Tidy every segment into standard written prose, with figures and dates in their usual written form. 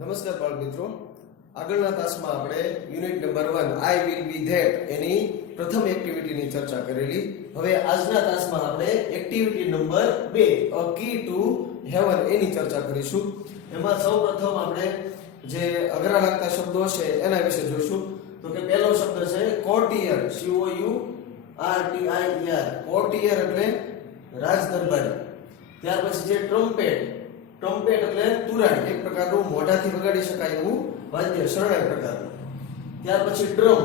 નમસ્કાર બાળ મિત્રો, આગળના તાસમાં આપણે unit number 1 I will be that એની પ્રથમ એક્ટિવિટીની ચર્ચા કરેલી. હવે આજના તાસમાં આપણે activity number 2 a key to heaven એની ચર્ચા કરીશું. એમાં સૌપ્રથમ આપણે જે અઘરા લાગતા શબ્દો છે એના વિશે જોઈશું. તો કે પહેલો શબ્દ છે કોર્ટિયર, COURTIER. કોર્ટિયર એટલે રાજદરબારી. ત્યાર પછી છે ટ્રમ્પેટ. ટ્રમ્પેટ એટલે તુરાડ, એક પ્રકારનું મોઢાથી વગાડી શકાય એવું વાદ્ય, શરણાઈ પ્રકારનું. ત્યાર પછી ડ્રમ,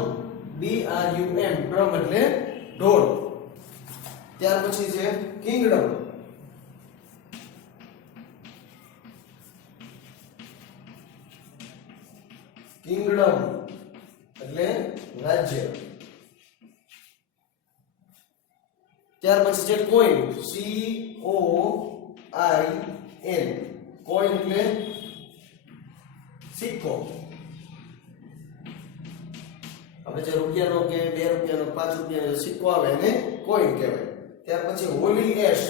DRUM, ડ્રમ એટલે ઢોલ. ત્યાર પછી છે કિંગડમ. કિંગડમ એટલે રાજ્ય. ત્યાર પછી છે કોઈન, COIN. કોઈન એટલે સિક્કો. આપણે જે રૂપિયાનો કે 2 રૂપિયાનો 5 રૂપિયાનો સિક્કો આવે એને કોઈન કહેવાય. ત્યાર પછી Holi ash,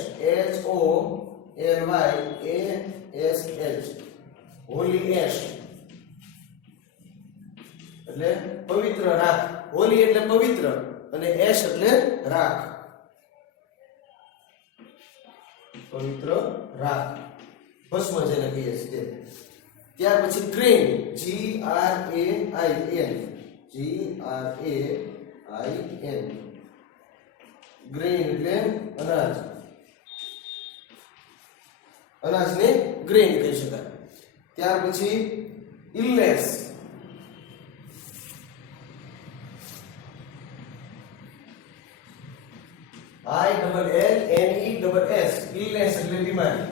HOLYASH. Holi ash એટલે પવિત્ર રાખ. હોલી એટલે પવિત્ર અને એશ એટલે રાખ, પવિત્ર રાખ, ભસ્મ જેને કહીએ છીએ. ત્યાર પછી ગ્રેન, GRAIN. ગ્રેન એટલે અનાજ, અનાજને ગ્રેન કહી શકાય. ત્યાર પછી ઇલનેસ, ILLNESS. ઇલનેસ એટલે બીમારી.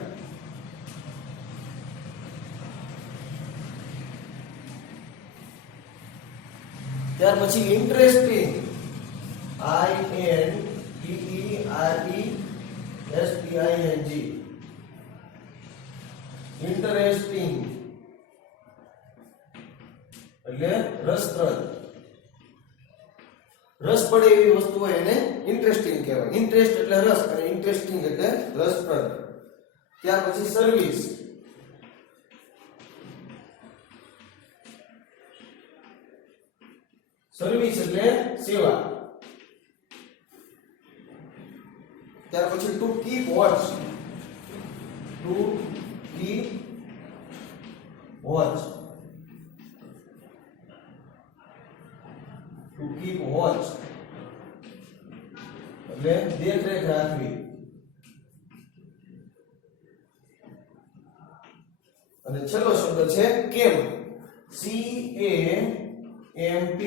ત્યાર પછી ઇન્ટરેસ્ટિંગ, INTERESTING. ઇન્ટરેસ્ટિંગ એટલે રસપ્રદ, રસ પડે એવી વસ્તુ હોય એને ઇન્ટરેસ્ટિંગ કહેવાય. ઇન્ટરેસ્ટ એટલે રસ અને ઇન્ટરેસ્ટિંગ એટલે રસપ્રદ. ત્યાર પછી સર્વિસ, સર્વિસ એટલે સેવા. ત્યાર પછી to keep watch, to keep watch. To keep watch એટલે દેખરેખ રાખવી. અને છેલ્લો શબ્દ છે કેમ્પ, CAMP.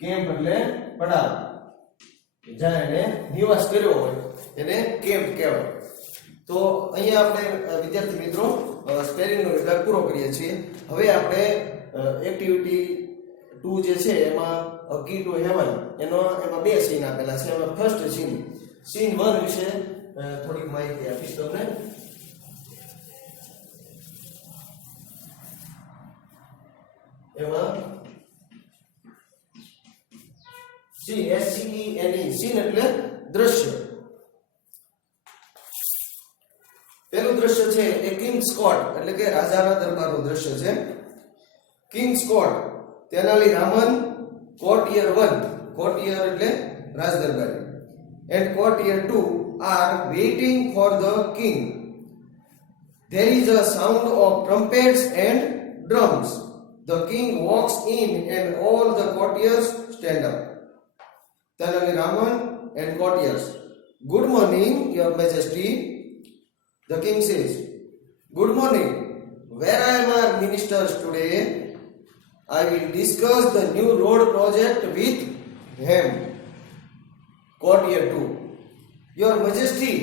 કેમ્પ એટલે પડાવ, જ્યાં એને નિવાસ કર્યો હોય એને કેમ્પ કહેવાય. તો અહીંયા આપણે વિદ્યાર્થી મિત્રો સ્પેલિંગનો વિભાગ પૂરો કરીએ છીએ. હવે આપણે એક્ટિવિટી 2 જે છે એમાં અ કી ટુ હેવન એમાં 2 સીન આપેલા છે. એમાં ફર્સ્ટ સીન 1 વિશે થોડીક માહિતી આપીશ તમને. એમાં SCENE, સીન એટલે દ્રશ્ય. પહેલું દ્રશ્ય છે એ કિંગ્સ કોર્ટ એટલે કે રાજાના દરબારનું દ્રશ્ય છે. King's court, Tenali Raman. Courtier 1, courtier એટલે રાજદરબારી, and courtier 2 are waiting for the king. There is a sound of trumpets and drums. The king walks in and all the courtiers stand up. Tenali Raman and courtiers. Good morning, your majesty. The king says, good morning. Where are our ministers today? I will discuss the new road project with him. Courtier 2. Your majesty,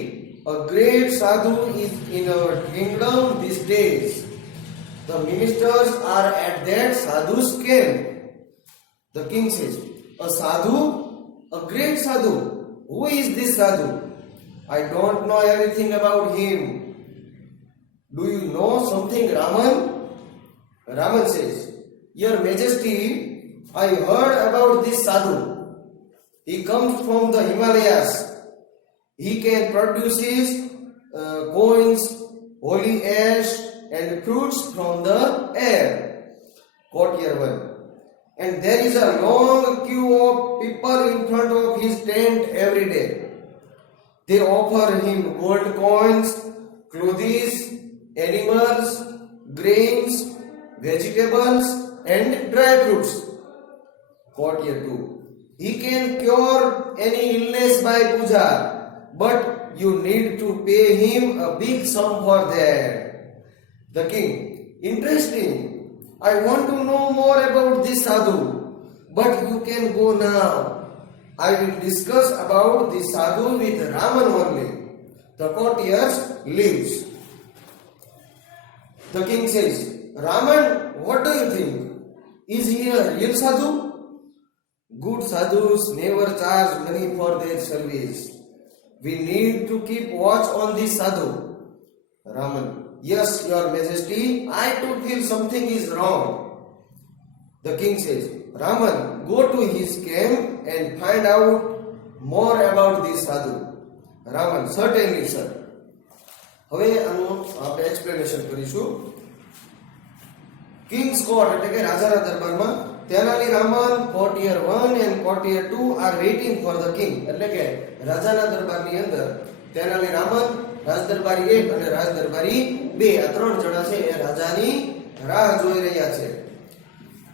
a great sadhu is in our kingdom these days. The ministers are at that sadhu's camp. The king says, a sadhu? A great sadhu? Who is this sadhu? I don't know everything about him. Do you know something, Raman? Raman says, your majesty, I heard about this sadhu. He comes from the Himalayas. He can produce coins, holy ash, and fruits from the air. Courtier 1. And there is a long queue of people in front of his tent every day. They offer him gold coins, clothes, animals, grains, vegetables, and dry fruits. Courtier 2. He can cure any illness by puja, but you need to pay him a big sum for that. The king. Interesting. I want to know more about this sadhu, but you can go now. I will discuss about this sadhu with Raman only. The courtiers leaves. The king says, Raman, what do you think? Is he a real sadhu? Good sadhus never charge money for their service. We need to keep watch on this sadhu. Raman. Yes, your majesty, I too feel something is wrong. The king says, Raman, go to his camp and find out more about this sadhu. Raman, certainly, sir. હવે આનું આપણે explanation કરીશું. Kings court એટલે કે રાજાના દરબારમાં Tenali Raman, courtier 1 and કોર્ટિયર 2 are waiting for the king. એટલે કે રાજાના દરબારની અંદર તેનાલી રામન, રાજદરબારી 1 અને રાજદરબારી 2 આ ત્રણ જણા છે એ રાજાની રાહ જોઈ રહ્યા છે.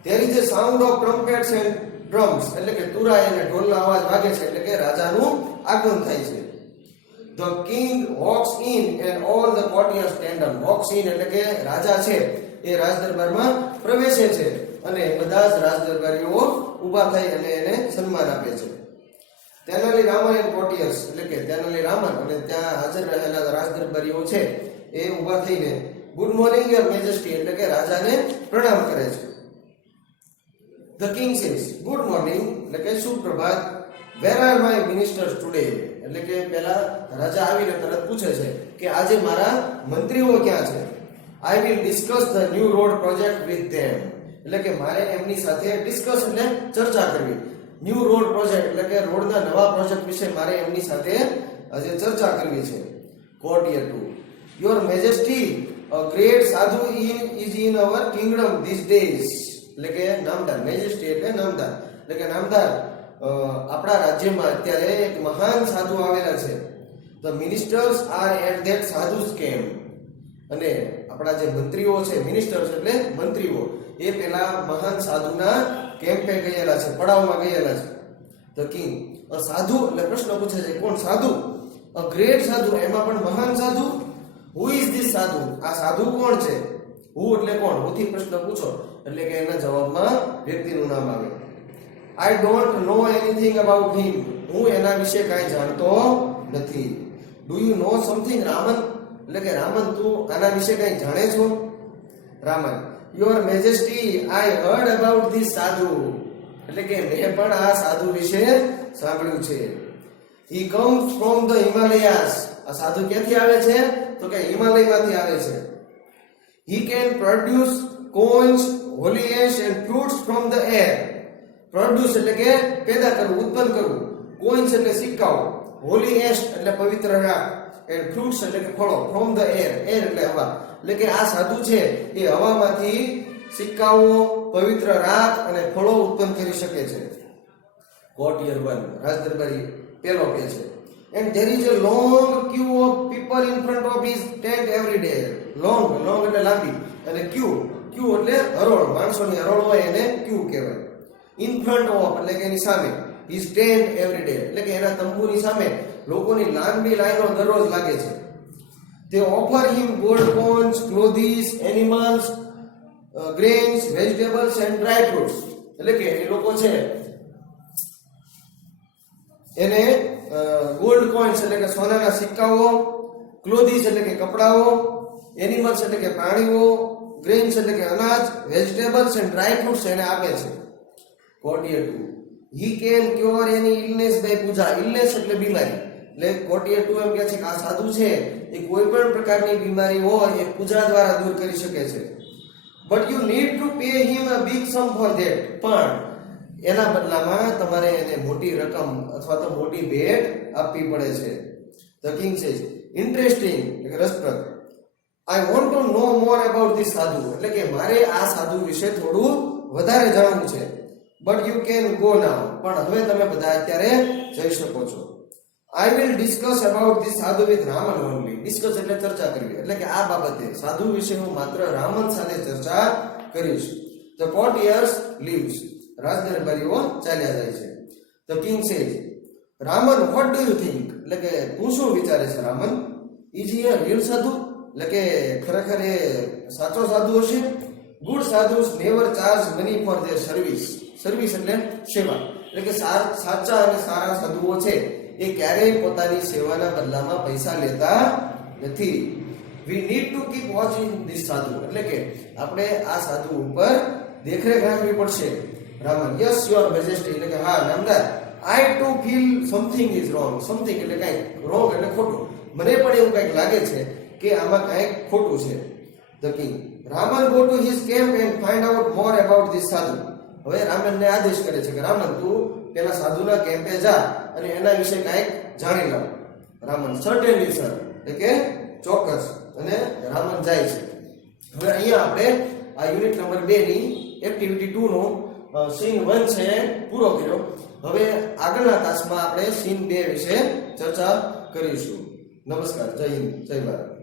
There is a sound of trumpets and drums એટલે કે તુરા અને ઢોલનો અવાજ વાગે છે એટલે કે રાજાનું આગમન થાય છે. The king walks in and all the courtiers stand up. Walks in એટલે કે રાજા છે એ રાજદરબારમાં પ્રવેશે છે અને બધા જ રાજદરબારીઓ ઊભા થઈ અને એને સન્માન આપે છે. તેનાલી રામન એન્ડ કોર્ટિયર્સ એટલે કે તેનાલી રામન અને ત્યાં હાજર રહેલા રાજદરબારીઓ છે એ ઊભા થઈને ગુડ મોર્નિંગ યોર મેજેસ્ટી એટલે કે રાજાને પ્રણામ કરે છે. The king says good morning એટલે કે શુભ પ્રભાત. Where are my ministers today? એટલે કે પહેલા રાજા આવીને તરત પૂછે છે કે આજે મારા મંત્રીઓ ક્યાં છે? I will discuss the new road project with them. એટલે કે મારે એમની સાથે ડિસ્કસ એટલે ચર્ચા કરવી. ન્યૂ રોડ પ્રોજેક્ટ એટલે કે રોડના નવા પ્રોજેક્ટ વિશે મારે એમની સાથે આજે ચર્ચા કરવી છે. કોર્ટિયર 2. Your majesty, a great sadhu is in our kingdom these days. એટલે કે નામદાર, મેજેસ્ટી એટલે નામદાર એટલે કે નામદાર આપણા રાજ્યમાં અત્યારે એક મહાન સાધુ આવેલા છે. The ministers are at that sadhu's camp. અને આપણા જે મંત્રીઓ છે, મિનિસ્ટર્સ એટલે મંત્રીઓ, એ પેલા મહાન સાધુના કેમ્પે ગયેલા છે, પડાવમાં ગયેલા છે. The king. A સાધુ એટલે પ્રશ્ન પૂછે છે કોણ સાધુ? A great સાધુ, એમાં પણ મહાન સાધુ. Who is this સાધુ? આ સાધુ કોણ છે? Who એટલે કોણ? હુથી પ્રશ્ન પૂછો એટલે કે એના જવાબમાં વ્યક્તિનું નામ આવે. I don't know anything about him. હું એના વિશે કાંઈ જાણતો નથી. Do you know something, Raman? એટલે કે રામન તું આના વિશે કંઈ જાણે છો? Raman. Your majesty, I heard about this sadhu. એટલે કે મેં પણ આ સાધુ વિશે સાંભળ્યું છે. He comes from the Himalayas. આ સાધુ ક્યાંથી આવે છે? તો કે હિમાલયમાંથી આવે છે. He can produce coins, holy ash and fruits from the air. Produce એટલે કે પેદા કરવું, ઉત્પન્ન કરવું. Coins એટલે સિક્કાઓ, holy ash એટલે પવિત્ર રાખ, and fruits એટલે કે ફળો, from the air. air એટલે હવા. એટલે કે આ સાધુ છે એ હવામાંથી સિક્કાઓ, પવિત્ર રાખ અને ફળો ઉત્પન્ન કરી શકે છે. કોર્ટિયર 1 રાજદરબારી પેલો કહે છે. And there is a long queue of people in front of his tent every day. long એટલે લાંબી અને queue એટલે હરોળ, માણસોની હરોળ હોય એને queue કહેવાય. In front of એટલે કે એની સામે, his tent every day એટલે કે એના તંબુની સામે લોકોની લાંબી લાઈનો દરરોજ લાગે છે. They offer him gold coins, clothes, animals, grains, vegetables and dry fruits. એટલે કે એ લોકો છે એને ગોલ્ડ કોઇન્સ એટલે કે સોનાના સિક્કાઓ, ક્લોથીસ એટલે કે કપડાઓ, એનિમલ્સ એટલે કે પ્રાણીઓ, ગ્રેન્સ એટલે કે અનાજ, વેજીટેબલ્સ એન્ડ ડ્રાય ફ્રૂટ્સ એને આપે છે. કોર્ટિયર 2. He can cure any illness by puja. illness એટલે બીમારી. એટલે કોર્ટિયર 2 એમ કહે છે કે આ સાધુ છે એ કોઈ પણ પ્રકારની બીમારી હોય એ પૂજા દ્વારા દૂર કરી શકે છે. But you need to pay him a big sum for that. પણ એના બદલામાં તમારે એને મોટી રકમ અથવા તો મોટી ભેટ આપવી પડે છે. The king says, interesting એટલે રસપ્રદ. I want to know more about this sadhu, એટલે કે મારે આ સાધુ વિશે થોડું વધારે જાણવું છે. બટ યુ કેન ગો નાઉ, પણ હવે તમે બધા અત્યારે જઈ શકો છો. I will discuss about this સાધુ વિથ રામન ઓનલી. ડિસ્કસ એટલે ચર્ચા કરવી, એટલે કે આ બાબતે સાધુ વિશે હું માત્ર રામન સાથે ચર્ચા કરીશ. ધ કોર્ટિયર્સ લીવ્સ, રાજદરબારીઓ ચાલ્યા જાય છે. The king says, Raman what do you think, એટલે કે તું શું વિચારે છે Raman? Is he a real sadhu, એટલે કે ખરેખર એ સાચો સાધુ હશે? Good sadhus never charge money for their service. Service એટલે સેવા, એટલે કે સાચા અને સારા સાધુઓ છે એ ક્યારેય પોતાની સેવાના બદલામાં પૈસા લેતા નથી. We need to keep watching this sadhu, એટલે કે આપણે આ સાધુ ઉપર દેખરેખ રાખવી પડશે. રામન, યસ યોર મેજેસ્ટી, એટલે કે હા નામદાર, આઈ to feel something is wrong. Something એટલે કંઈક, રોંગ એટલે ખોટું. મને પણ એવું કંઈક લાગે છે કે આમાં કંઈક ખોટું છે. The king, Raman go to his camp and find out more about this સાધુ. હવે રામનને આદેશ કરે છે કે રામન તું પેલા સાધુના કેમ્પે જા અને એના વિશે કંઈક જાણી લો. રામન, સર્ટેનલી સર, એટલે કે ચોક્કસ. અને રામન જાય છે. હવે અહીંયા આપણે આ યુનિટ નંબર 2 ની એક્ટિવિટી 2 નો સીન 1 છે પૂરો કર્યો. હવે આગળના તાસમાં આપણે સીન 2 વિશે ચર્ચા કરીશું. નમસ્કાર, જય હિન્દ, જય ભારત.